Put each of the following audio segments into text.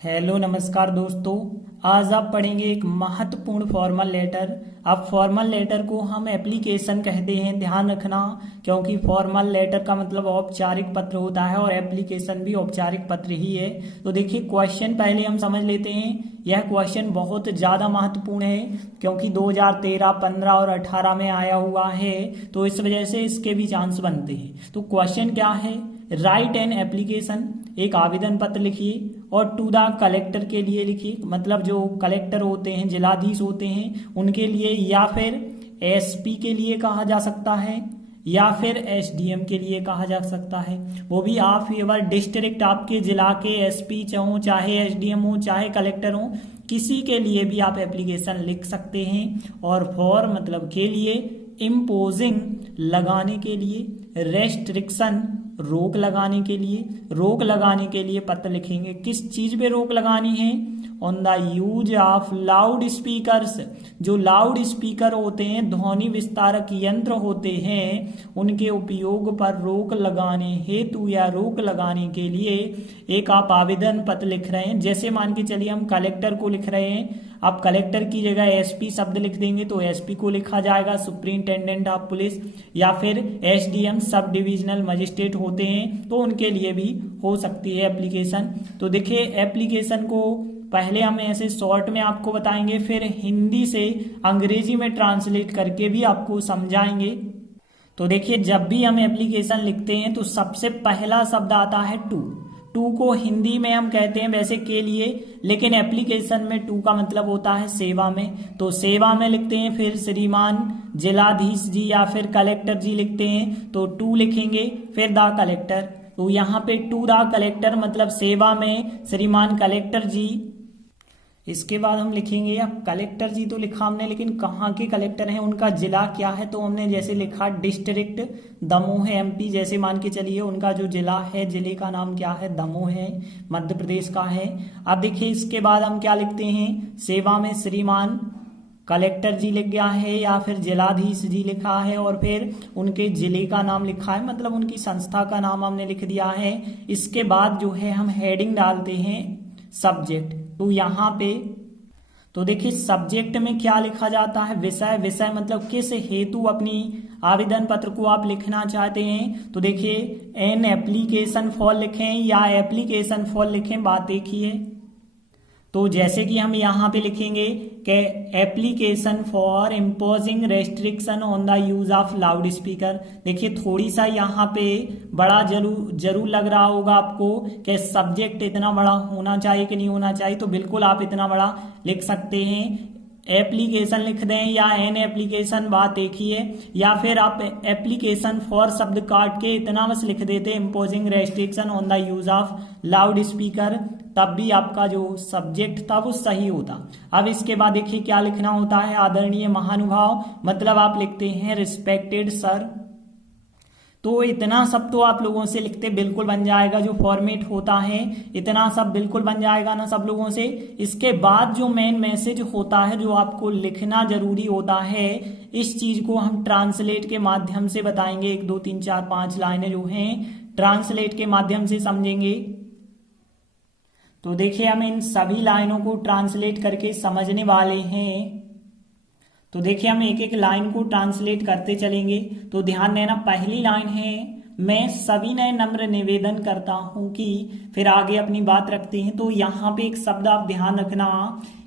Hello नमस्कार दोस्तों। आज आप पढ़ेंगे एक महत्वपूर्ण फॉर्मल लेटर। अब फॉर्मल लेटर को हम एप्लीकेशन कहते हैं, ध्यान रखना, क्योंकि फॉर्मल लेटर का मतलब औपचारिक पत्र होता है और एप्लीकेशन भी औपचारिक पत्र ही है। तो देखिए क्वेश्चन पहले हम समझ लेते हैं। यह क्वेश्चन बहुत ज़्यादा महत्वपूर्ण है क्योंकि 2013, 15 और 18 में आया हुआ है, तो इस वजह से इसके भी चांस बनते हैं। तो क्वेश्चन क्या है? राइट एन एप्लीकेशन, एक आवेदन पत्र लिखिए, और टू द कलेक्टर के लिए लिखिए, मतलब जो कलेक्टर होते हैं, जिलाधीश होते हैं, उनके लिए, या फिर एसपी के लिए कहा जा सकता है, या फिर एसडीएम के लिए कहा जा सकता है। वो भी आप फेवर डिस्ट्रिक्ट, आपके जिला के एसपी हो, चाहे एसडीएम हो, चाहे कलेक्टर हो, किसी के लिए भी आप एप्लीकेशन लिख सकते हैं। और फॉर मतलब के लिए, इम्पोजिंग लगाने के लिए, रेस्ट्रिक्शन रोक लगाने के लिए, रोक लगाने के लिए पत्र लिखेंगे। किस चीज पे रोक लगानी है? On the use of loud speakers, जो लाउड स्पीकर होते हैं, ध्वनि विस्तारक यंत्र होते हैं, उनके उपयोग पर रोक लगाने हेतु या रोक लगाने के लिए एक आप आवेदन पत्र लिख रहे हैं। जैसे मान के चलिए हम कलेक्टर को लिख रहे हैं, आप कलेक्टर की जगह एसपी शब्द लिख देंगे तो एसपी को लिखा जाएगा, सुप्रिंटेंडेंट ऑफ पुलिस, या फिर एसडीएम सब डिविजनल मजिस्ट्रेट होते हैं, तो उनके लिए भी हो सकती है एप्लीकेशन। तो देखिए एप्लीकेशन को पहले हम ऐसे शॉर्ट में आपको बताएंगे, फिर हिंदी से अंग्रेजी में ट्रांसलेट करके भी आपको समझाएंगे। तो देखिए जब भी हम एप्लीकेशन लिखते हैं तो सबसे पहला शब्द आता है टू। टू को हिंदी में हम कहते हैं वैसे के लिए, लेकिन एप्लीकेशन में टू का मतलब होता है सेवा में, तो सेवा में लिखते हैं। फिर श्रीमान जिलाधीश जी या फिर कलेक्टर जी लिखते हैं तो टू लिखेंगे, फिर द कलेक्टर। तो यहाँ पे टू द कलेक्टर मतलब सेवा में श्रीमान कलेक्टर जी। इसके बाद हम लिखेंगे, अब कलेक्टर जी तो लिखा हमने, लेकिन कहाँ के कलेक्टर हैं, उनका जिला क्या है, तो हमने जैसे लिखा डिस्ट्रिक्ट दमोह है, एमपी, जैसे मान के चलिए उनका जो जिला है, जिले का नाम क्या है, दमोह है, मध्य प्रदेश का है। अब देखिए इसके बाद हम क्या लिखते हैं, सेवा में श्रीमान कलेक्टर जी लिख गया है या फिर जिलाधीश जी लिखा है, और फिर उनके जिले का नाम लिखा है, मतलब उनकी संस्था का नाम हमने लिख दिया है। इसके बाद जो है हम हेडिंग डालते हैं सब्जेक्ट। तो यहाँ पे तो देखिए सब्जेक्ट में क्या लिखा जाता है, विषय। विषय मतलब किस हेतु अपनी आवेदन पत्र को आप लिखना चाहते हैं। तो देखिए एन एप्लीकेशन फॉर लिखें या एप्लीकेशन फॉर लिखें, बात एक ही है। तो जैसे कि हम यहाँ पे लिखेंगे कि application for imposing restriction on the use of loud speaker. देखिए थोड़ी सा यहाँ पे बड़ा जरूर लग रहा होगा आपको कि सब्जेक्ट इतना बड़ा होना चाहिए कि नहीं होना चाहिए, तो बिल्कुल आप इतना बड़ा लिख सकते हैं। एप्लीकेशन लिख दें या एन एप्लीकेशन, बात एक ही है। या फिर आप एप्लीकेशन फॉर शब्द काट के इतना बस लिख देते imposing restriction on the use of loud speaker, तब भी आपका जो सब्जेक्ट था वो सही होता। अब इसके बाद देखिए क्या लिखना होता है, आदरणीय महानुभाव, मतलब आप लिखते हैं रिस्पेक्टेड सर। तो इतना सब तो आप लोगों से लिखते बिल्कुल बन जाएगा, जो फॉर्मेट होता है इतना सब बिल्कुल बन जाएगा ना सब लोगों से। इसके बाद जो मेन मैसेज होता है, जो आपको लिखना जरूरी होता है, इस चीज को हम ट्रांसलेट के माध्यम से बताएंगे। 1 2 3 4 5 लाइनें जो हैं ट्रांसलेट के माध्यम से समझेंगे। तो देखिए हम इन सभी लाइनों को ट्रांसलेट करके समझने वाले हैं। तो देखिए हम एक एक लाइन को ट्रांसलेट करते चलेंगे। तो ध्यान देना, पहली लाइन है, मैं सविनय नम्र निवेदन करता हूं कि, फिर आगे अपनी बात रखते हैं। तो यहाँ पे एक शब्द आप ध्यान रखना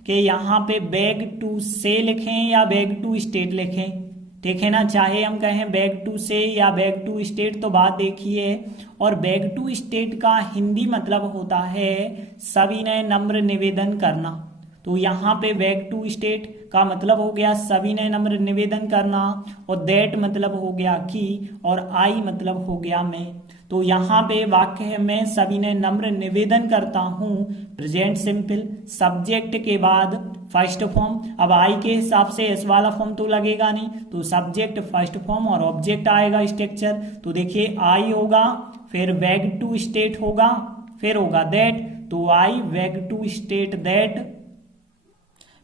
कि यहाँ पे बैग टू से लिखें या बैग टू स्टेट लिखें, ठीक है ना। चाहे हम कहें बैग टू से या बैग टू स्टेट, तो बात देखिए। और बैग टू स्टेट का हिंदी मतलब होता है सविनय नम्र निवेदन करना। तो यहाँ पे बैक टू स्टेट का मतलब हो गया सविनय नम्र निवेदन करना, और दैट मतलब हो गया कि, और आई मतलब हो गया मैं। तो यहाँ पे वाक्य है, मैं सविनय नम्र निवेदन करता हूँ, प्रेजेंट सिंपल, सब्जेक्ट के बाद फर्स्ट फॉर्म। अब आई के हिसाब से एस वाला फॉर्म तो लगेगा नहीं, तो सब्जेक्ट फर्स्ट फॉर्म और ऑब्जेक्ट आएगा स्ट्रक्चर। तो देखिए आई होगा, फिर बैग टू स्टेट होगा, फिर होगा दैट, तो I beg to state that.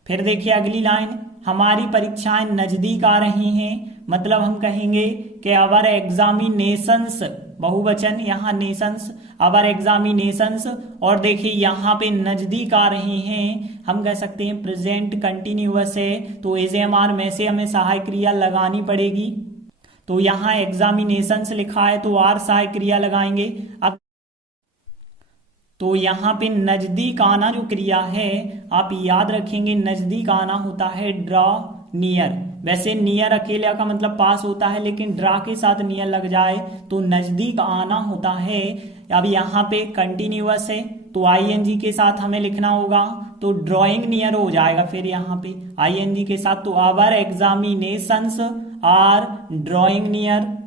फिर देखिए अगली लाइन, हमारी परीक्षाएं नजदीक आ रही हैं, मतलब हम कहेंगे कि आवर एग्जामिनेशंस बहुवचन, यहाँ नेशंस, आवर एग्जामिनेशंस। और देखिए यहाँ पे नजदीक आ रहे हैं, हम कह सकते हैं प्रेजेंट कंटिन्यूअस है, तो एजेएमआर में से हमें सहायक क्रिया लगानी पड़ेगी। तो यहाँ एग्जामिनेशंस लिखा है तो आर सहायक क्रिया लगाएंगे। अब तो यहाँ पे नजदीक आना जो क्रिया है आप याद रखेंगे, नजदीक आना होता है ड्रॉ नियर। वैसे नियर अकेले का मतलब पास होता है, लेकिन ड्रा के साथ नियर लग जाए तो नजदीक आना होता है। अब यहाँ पे कंटिन्यूअस है तो आईएनजी के साथ हमें लिखना होगा, तो ड्रॉइंग नियर हो जाएगा फिर यहाँ पे आईएनजी के साथ। तो our examinations are drawing near.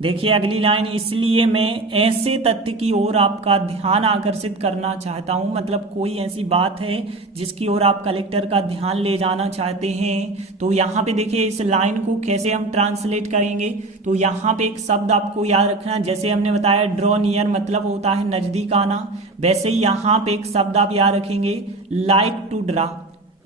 देखिए अगली लाइन, इसलिए मैं ऐसे तथ्य की ओर आपका ध्यान आकर्षित करना चाहता हूं, मतलब कोई ऐसी बात है जिसकी ओर आप कलेक्टर का ध्यान ले जाना चाहते हैं। तो यहाँ पे देखिए इस लाइन को कैसे हम ट्रांसलेट करेंगे। तो यहाँ पे एक शब्द आपको याद रखना, जैसे हमने बताया ड्रॉ नियर मतलब होता है नजदीक आना, वैसे ही यहाँ पे एक शब्द आप याद रखेंगे like to draw.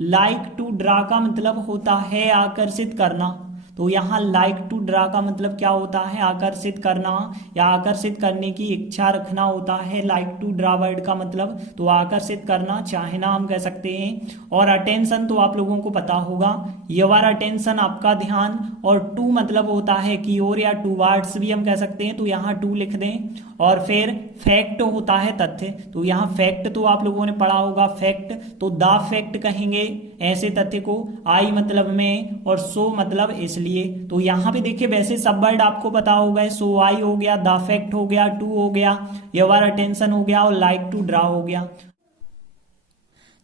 Like to draw का मतलब होता है आकर्षित करना। तो यहाँ लाइक टू ड्रा का मतलब क्या होता है, आकर्षित करना या आकर्षित करने की इच्छा रखना होता है। लाइक टू ड्रा वर्ड का मतलब तो आकर्षित करना, चाहना हम कह सकते हैं। और अटेंशन तो आप लोगों को पता होगा, योर अटेंशन आपका ध्यान। और टू मतलब होता है की ओर या टू वर्ड्स भी हम कह सकते हैं, तो यहाँ टू लिख दें। और फिर फैक्ट होता है तथ्य, तो यहाँ फैक्ट तो आप लोगों ने पढ़ा होगा, फैक्ट तो द फैक्ट कहेंगे ऐसे तथ्य को। आई मतलब में और सो मतलब इसलिए। तो यहाँ पे देखिए वैसे सब वर्ड आपको पता होगा, सो आई हो गया, द फैक्ट हो गया, टू हो गया, योर अटेंशन हो गया और लाइक टू ड्रा हो गया।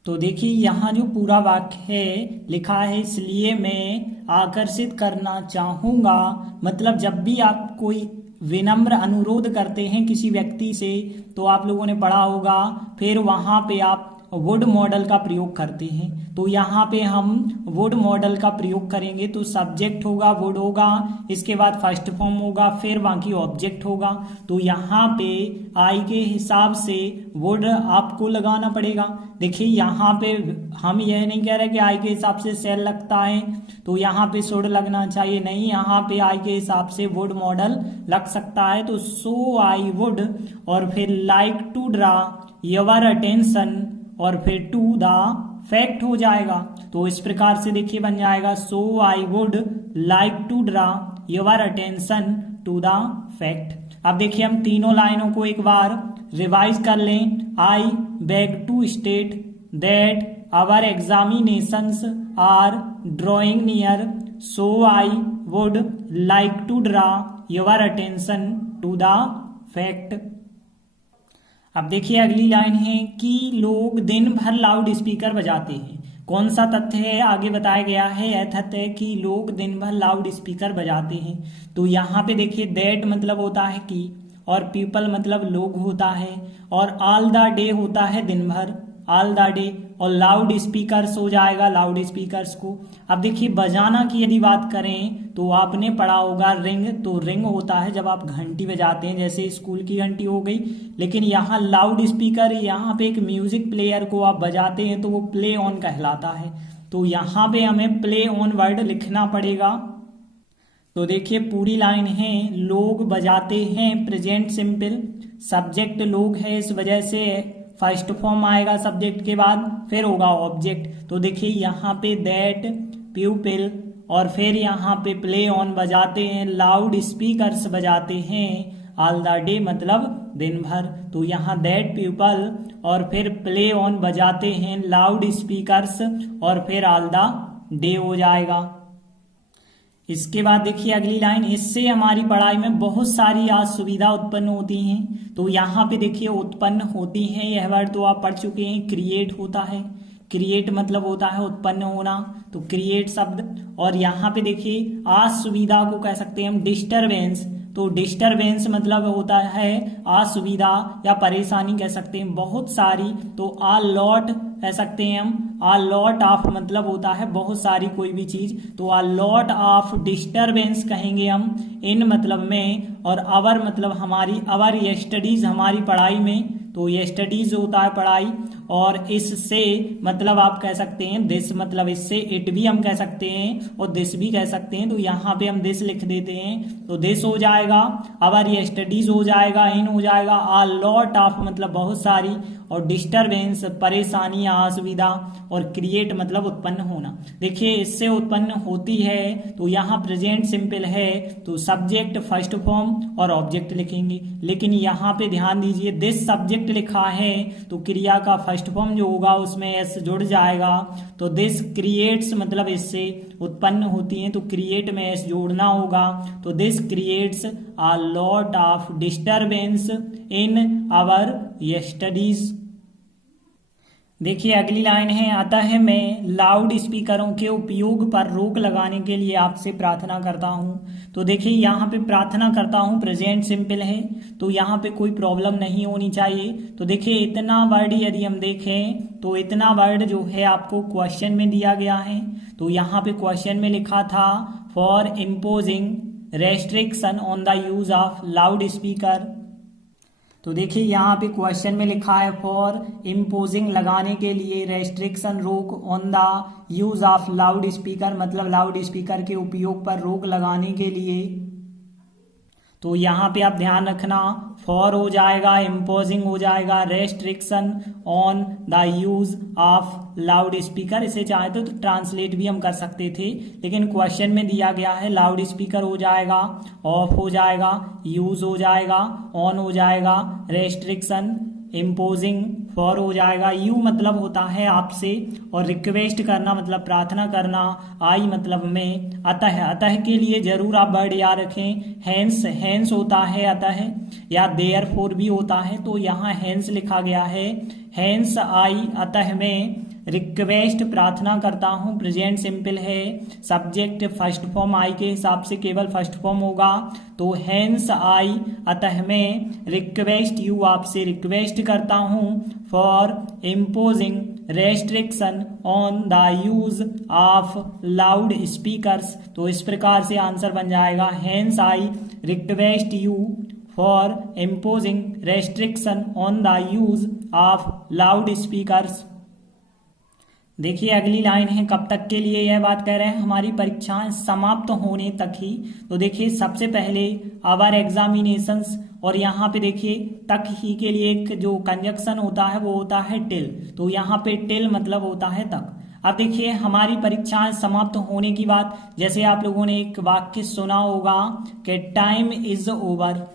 तो देखिए यहाँ जो पूरा वाक्य है लिखा है, इसलिए मैं आकर्षित करना चाहूंगा, मतलब जब भी आप कोई विनम्र अनुरोध करते हैं किसी व्यक्ति से तो आप लोगों ने पढ़ा होगा, फिर वहां पे आप वुड मॉडल का प्रयोग करते हैं। तो यहाँ पे हम वुड मॉडल का प्रयोग करेंगे, तो सब्जेक्ट होगा वुड होगा, इसके बाद फर्स्ट फॉर्म होगा, फिर बाकी ऑब्जेक्ट होगा। तो यहाँ पे आई के हिसाब से वुड आपको लगाना पड़ेगा। देखिए यहाँ पे हम यह नहीं कह रहे कि आई के हिसाब से सेल लगता है तो यहाँ पे शुड लगना चाहिए, नहीं, यहाँ पे आई के हिसाब से वुड मॉडल लग सकता है। तो सो आई वुड और फिर like to draw your attention और फिर टू द फैक्ट हो जाएगा। तो इस प्रकार से देखिए बन जाएगा, so I would like to draw your attention to the fact. अब देखिए हम तीनों लाइनों को एक बार रिवाइज कर लें। I beg to state that our examinations are drawing near, so I would like to draw your attention to the fact. अब देखिए अगली लाइन है कि लोग दिन भर लाउड स्पीकर बजाते हैं। कौन सा तथ्य है, आगे बताया गया है यह तथ्य है कि लोग दिन भर लाउड स्पीकर बजाते हैं। तो यहाँ पे देखिए दैट मतलब होता है कि, और पीपल मतलब लोग होता है, और ऑल द डे होता है दिन भर, ऑल द डे, और लाउड स्पीकर्स हो जाएगा लाउड स्पीकर्स को। अब देखिए बजाना की यदि बात करें तो आपने पढ़ा होगा रिंग, तो रिंग होता है जब आप घंटी बजाते हैं, जैसे स्कूल की घंटी हो गई। लेकिन यहाँ लाउड स्पीकर, यहाँ पे एक म्यूजिक प्लेयर को आप बजाते हैं तो वो प्ले ऑन कहलाता है। तो यहाँ पे हमें प्ले ऑन वर्ड लिखना पड़ेगा। तो देखिए पूरी लाइन है, लोग बजाते हैं, प्रेजेंट सिंपल, सब्जेक्ट लोग है, इस वजह से फर्स्ट फॉर्म आएगा सब्जेक्ट के बाद, फिर होगा ऑब्जेक्ट। तो देखिए यहाँ पे दैट प्यूपिल और फिर यहाँ पे प्ले ऑन बजाते हैं, लाउड स्पीकर्स बजाते हैं, ऑल द डे मतलब दिन भर। तो यहाँ दैट पीपल और फिर प्ले ऑन बजाते हैं, लाउड स्पीकर्स और फिर ऑल द डे हो जाएगा। इसके बाद देखिए अगली लाइन, इससे हमारी पढ़ाई में बहुत सारी असुविधा उत्पन्न होती हैं। तो यहाँ पे देखिए उत्पन्न होती हैं, यह वर्ड तो आप पढ़ चुके हैं। क्रिएट होता है, क्रिएट मतलब होता है उत्पन्न होना, तो क्रिएट शब्द। और यहाँ पे देखिए असुविधा को कह सकते हैं हम डिस्टरबेंस, तो डिस्टरबेंस मतलब होता है असुविधा या परेशानी कह सकते हैं, बहुत सारी। तो आ लॉट कह सकते हैं हम, आ लॉट ऑफ मतलब होता है बहुत सारी कोई भी चीज, तो आ लॉट ऑफ डिस्टरबेंस कहेंगे हम इन मतलब में। और अवर मतलब हमारी, अवर यस्टडीज हमारी पढ़ाई में, तो यस्टडीज होता है पढ़ाई। और इससे मतलब आप कह सकते हैं दिस, मतलब इससे इट भी हम कह सकते हैं और दिस भी कह सकते हैं। तो यहाँ पे हम दिस लिख देते हैं तो दिस हो जाएगा, अवर यस्टरडीज हो जाएगा, इन हो जाएगा, आ लॉट ऑफ मतलब बहुत सारी, और डिस्टरबेंस परेशानी या असुविधा, और क्रिएट मतलब उत्पन्न होना। देखिए इससे उत्पन्न होती है तो यहाँ प्रेजेंट सिंपल है तो सब्जेक्ट फर्स्ट फॉर्म और ऑब्जेक्ट लिखेंगे, लेकिन यहाँ पे ध्यान दीजिए दिस सब्जेक्ट लिखा है तो क्रिया का फर्स्ट फॉर्म जो होगा उसमें एस जुड़ जाएगा। तो दिस क्रिएट्स मतलब इससे उत्पन्न होती है तो क्रिएट में एस जोड़ना होगा। तो this creates a lot of disturbance in our studies। देखिए अगली लाइन है, अतः मैं लाउड स्पीकरों के उपयोग पर रोक लगाने के लिए आपसे प्रार्थना करता हूं। तो देखिए यहाँ पे प्रार्थना करता हूं प्रेजेंट सिंपल है तो यहाँ पे कोई प्रॉब्लम नहीं होनी चाहिए। तो देखिए इतना वर्ड यदि हम देखें तो इतना वर्ड जो है आपको क्वेश्चन में दिया गया है। तो यहाँ पे क्वेश्चन में लिखा था for imposing restriction on the use of loud speaker. तो देखिए यहाँ पे क्वेश्चन में लिखा है फॉर इम्पोजिंग लगाने के लिए, रेस्ट्रिक्शन रोक, on the use of loud speaker मतलब लाउड स्पीकर के उपयोग पर रोक लगाने के लिए। तो यहाँ पे आप ध्यान रखना फॉर हो जाएगा, इम्पोजिंग हो जाएगा, restriction on the use of loud speaker. इसे चाहे तो ट्रांसलेट भी हम कर सकते थे लेकिन क्वेश्चन में दिया गया है लाउड स्पीकर हो जाएगा, ऑफ हो जाएगा, यूज हो जाएगा, ऑन हो जाएगा, रेस्ट्रिक्शन, इम्पोजिंग, फॉर हो जाएगा। यू मतलब होता है आपसे और रिक्वेस्ट करना मतलब प्रार्थना करना, आई मतलब में, अतः, अतः के लिए जरूर आप वर्ड याद रखें, हैंस, हैंस होता है अतः, या देयरफॉर भी होता है तो यहाँ हैंस लिखा गया है, हैंस आई अतः में रिक्वेस्ट प्रार्थना करता हूँ, प्रेजेंट सिंपल है, सब्जेक्ट फर्स्ट फॉर्म आई के हिसाब से केवल फर्स्ट फॉर्म होगा। तो हैंस आई अतः में रिक्वेस्ट यू आपसे रिक्वेस्ट करता हूँ for imposing restriction on the use of loud speakers. तो इस प्रकार से आंसर बन जाएगा hence I request you for imposing restriction on the use of loud speakers. देखिए अगली लाइन है, कब तक के लिए यह बात कह रहे हैं, हमारी परीक्षाएं समाप्त होने तक ही। तो देखिए सबसे पहले आवर एग्जामिनेशंस, और यहाँ पे देखिए तक ही के लिए एक जो कंजक्शन होता है वो होता है टिल। तो यहाँ पे टिल मतलब होता है तक। अब देखिए हमारी परीक्षाएं समाप्त होने की बात, जैसे आप लोगों ने एक वाक्य सुना होगा कि time is over.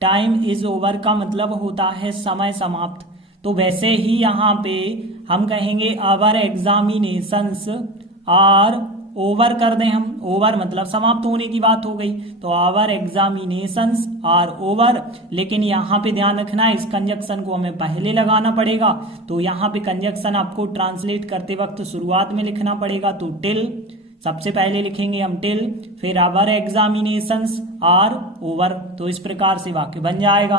Time is over का मतलब होता है समय समाप्त। तो वैसे ही यहाँ पे हम कहेंगे आवर एग्जामिनेशंस आर ओवर कर दें हम, ओवर मतलब समाप्त होने की बात हो गई। तो आवर एग्जामिनेशंस आर ओवर, लेकिन यहाँ पे ध्यान रखना है इस कंजक्शन को हमें पहले लगाना पड़ेगा। तो यहाँ पे कंजक्शन आपको ट्रांसलेट करते वक्त शुरुआत में लिखना पड़ेगा। तो टिल सबसे पहले लिखेंगे हम टिल, फिर आवर एग्जामिनेशंस आर ओवर। तो इस प्रकार से वाक्य बन जाएगा।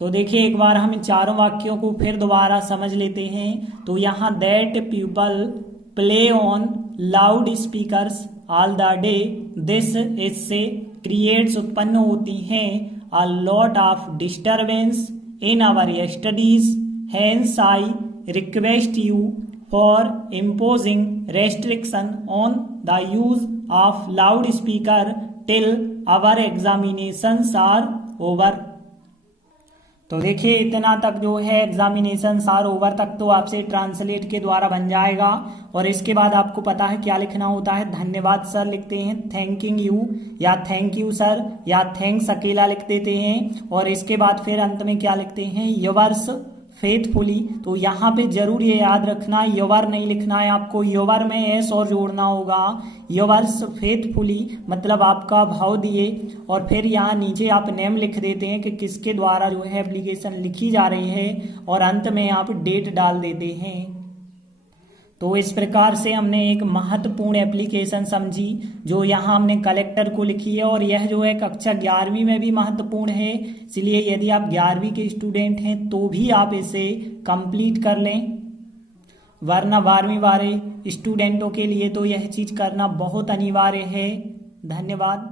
तो देखिए एक बार हम इन चारों वाक्यों को फिर दोबारा समझ लेते हैं। तो यहाँ that people play on loud speakers all the day, this इससे क्रिएट्स उत्पन्न होती हैं, a lot of disturbance in our studies, hence I request you for imposing restriction on the use of loud speaker till our examinations are over. तो देखिए इतना तक जो है एग्जामिनेशन आर ओवर तक तो आपसे ट्रांसलेट के द्वारा बन जाएगा। और इसके बाद आपको पता है क्या लिखना होता है, धन्यवाद सर लिखते हैं, थैंकिंग यू या थैंक यू सर या थैंक्स अकेला लिख देते हैं। और इसके बाद फिर अंत में क्या लिखते हैं, योवर्स फेथफुली। तो यहाँ पे जरूर ये याद रखना योवर नहीं लिखना है आपको, योवर में एस और जोड़ना होगा, योवर्स फेथफुली मतलब आपका भाव दिए। और फिर यहाँ नीचे आप नेम लिख देते हैं कि किसके द्वारा जो है एप्लीकेशन लिखी जा रही है, और अंत में आप डेट डाल देते हैं। तो इस प्रकार से हमने एक महत्वपूर्ण एप्लीकेशन समझी जो यहाँ हमने कलेक्टर को लिखी है, और यह जो है कक्षा 11वीं में भी महत्वपूर्ण है। इसलिए यदि आप 11वीं के स्टूडेंट हैं तो भी आप इसे कंप्लीट कर लें, वरना 12वीं वाले स्टूडेंटों के लिए तो यह चीज़ करना बहुत अनिवार्य है। धन्यवाद।